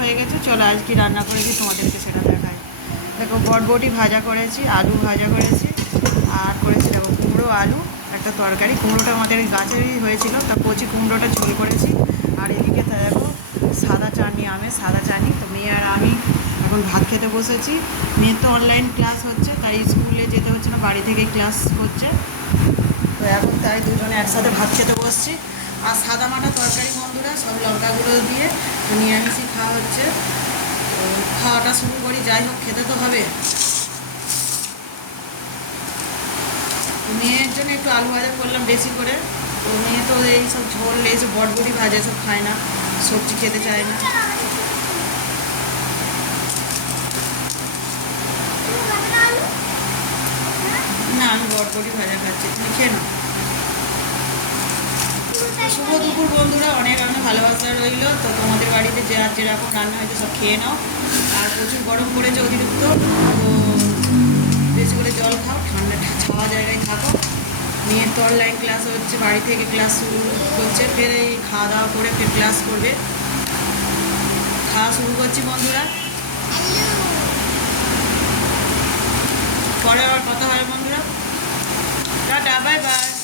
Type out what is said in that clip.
হয়ে গেছে। চলো আজ কি রান্না করেছি তোমাদেরকে সেটা দেখাই। দেখো বটবটি ভাজা করেছি, আলু ভাজা করেছি, আর করেছি দেখো কুমড়ো আলু একটা তরকারি। কুমড়োটা আমাদের গাছেরই হয়েছিল, তা কচি কুমড়োটা ঝোল করেছি। আর এদিকে দেখো সাদা চাটনি, আমের সাদা চাটনি। তো মেয়ে আর আমি এখন ভাত খেতে বসেছি। মেয়ের তো অনলাইন ক্লাস হচ্ছে, তাই স্কুলে যেতে হচ্ছে না, বাড়ি থেকেই ক্লাস হচ্ছে। তো এখন তাই দুজনে একসাথে ভাত খেতে বসছি। আর সাদা মাটা তরকারি বন্ধুরা, সব লঙ্কা গুঁড়ো দিয়ে তো নিরামিষই খাওয়া হচ্ছে। তো খাওয়াটা শুরু করি, যাই হোক খেতে তো হবে। মেয়ের জন্য একটু আলু ভাজা করলাম বেশি করে। তো মেয়ে তো এইসব ঝোল, এইসব বটবটি ভাজা এসব খায় না, সবজি খেতে চায় না। না, আমি বটবটি ভাজা খাচ্ছি, তুমি খেয়ে নাও। শুভ দুপুর বন্ধুরা, অনেক অনেক ভালোবাসা রইল। তো তোমাদের বাড়িতে যে আর যেরকম রান্না হয়েছে সব খেয়ে নাও। আর প্রচুর গরম পড়েছে অতিরিক্ত, তো বেশি করে জল খাও, ঠান্ডা ছাওয়া জায়গায় থাকো। মেয়ের তো অনলাইন ক্লাস হচ্ছে, বাড়ি থেকে ক্লাস শুরু করছে, ফের এই খাওয়া দাওয়া করে ফের ক্লাস করবে। খাওয়া শুরু করছি বন্ধুরা, পরে আবার কথা হয় বন্ধুরা। Tata, bye bye.